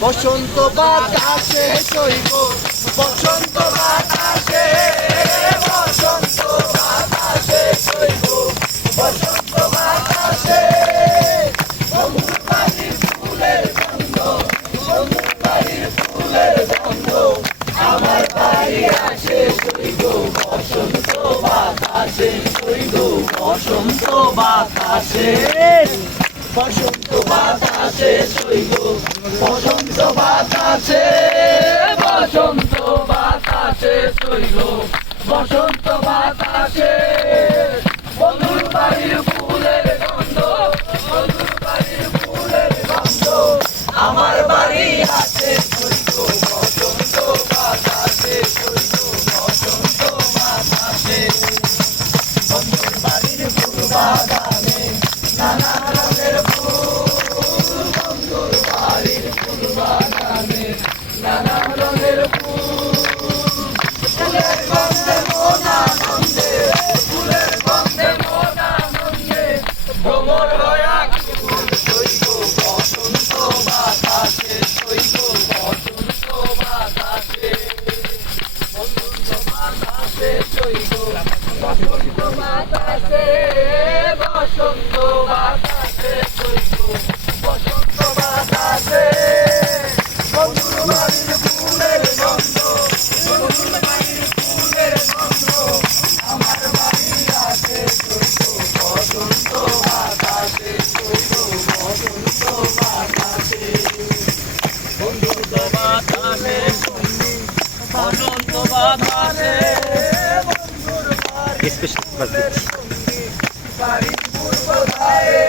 বসন্ত বাতাসে শৈব বসন্ত বাতাসে বসন্ত বাতাসে শৈব বসন্ত বাতাসে বন্ধুর বাড়ির ফুলের গন্ধ বন্ধুর বাড়ির ফুলের গন্ধ আমার বাড়ি আসে শৈব বসন্ত বাতাসে শৈব বসন্ত বাতাসে বসন্ত বাতাসে শৈব বসন্ত বাতাসে বসন্ত বাতাসে শৈব বসন্ত বাতাসে বন্ধুর বাড়ির ফুলের গন্ধ বন্ধুর বাড়ির ফুলের গন্ধ আমার বাড়ি আছে শৈব বসন্ত বাতাসে শৈব বসন্ত বাতাসে বন্ধুর বাড়ির ফুল বাগানে নানা রঙের ফুল বন্ধুর বাড়ির ফুল বাগানে নানা রঙের ফুল ফুলের গন্ধে মন আনন্দে ফুলের গন্ধে মন আনন্দে ভ্রমর হয়া শৈব বসন্ত বাতাসে শৈব বসন্ত বাতাসে বসন্ত বাতাসে শৈব বসন্ত বাতাসে বসন্ত বাতাসে শৈব বসন্ত বাতাসে বন্ধুর বাড়ির ফুলের গন্ধ বন্ধুর বাড়ির ফুলের গন্ধ আমার বাড়ি আছে শৈব বসন্ত বাতাসে শৈব বসন্ত বাতাসে বন্ধুর বাতাসে বসন্ত বাতাসে বন্ধুর বাড়ি বাড়ির পূর্ব ধারে